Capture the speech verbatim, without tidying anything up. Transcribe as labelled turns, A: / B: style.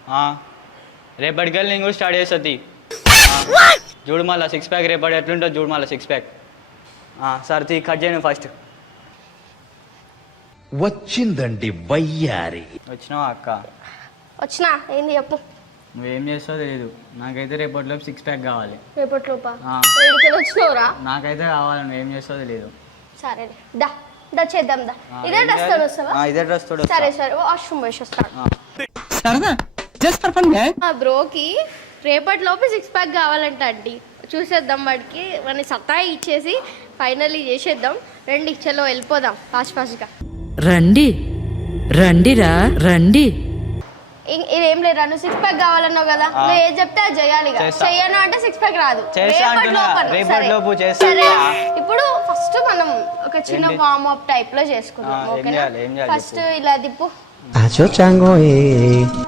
A: రేపటికెళ్ళి నేను కూడా స్టార్ట్ చేస్తుంది చూడు మళ్ళీ సిక్స్ ప్యాక్ రేపటి ఎట్లుంటుంది చూడు మళ్ళీ సిక్స్ ప్యాక్ సార్ తీ కట్ చేయను ఫస్ట్
B: వచ్చిందండి వయ్యారి
A: వచ్చినావా అక్క
C: వచ్చినా ఏంది చెప్పు
A: నువ్వేం చేస్తావో తెలియదు నాకైతే రేపటిలోపు సిక్స్ ప్యాక్ కావాలి
C: రేపటి లోపా
A: ఆ.
C: ఏడుకెళ్ళి వచ్చినావురా
A: నాకైతే కావాలి నువ్వేం చేస్తావో తెలియదు
C: సరే దా దా చేద్దాం దా ఇదే డ్రెస్ తోడు వస్తావా
A: ఇదే డ్రెస్ తోడు
C: సరే సరే వాష్రూమ్ పోయి వస్తాడు
D: సరదా జస్ట్ ఫర్ ఫన్
C: మా బ్రోకి రేపటి లోపు సిక్స్ ప్యాక్ కావాలంట అండి చూసేద్దాం వాడికి మన సత్తా ఇచ్చేసి ఫైనల్లీ చేసేద్దాం రండి చలో వెళ్ళిపోదాం ఫాస్ట్ ఫాస్ట్గా
E: రండి రండిరా రండి
C: ఇ- ఇదేం లేదు నువ్వు సిక్స్ ప్యాక్ కావాలన్నావు కదా నువ్వు ఏం చెప్తే అది చేయాలి ఇక.
A: చేస్తా.
C: చెయ్యను అంటే సిక్స్ ప్యాక్ రాదు
A: చేస్తా
C: రేపటి
A: అంటున్నా.
C: లోపు అను.
A: రేపటి
C: సరే.
A: లోపు చేస్తా.
C: సరే ఇప్పుడు ఫస్ట్ మనం ఒక చిన్న
A: ఏంటి?
C: వార్మ్ అప్ టైప్ లో చేసుకుందాం
A: ఆ, ఏం
C: ఓకేనా
A: చేయాలి? ఏం చేయాలి
C: ఫస్ట్ ఇలా దిప్పు
B: అచో చాంగో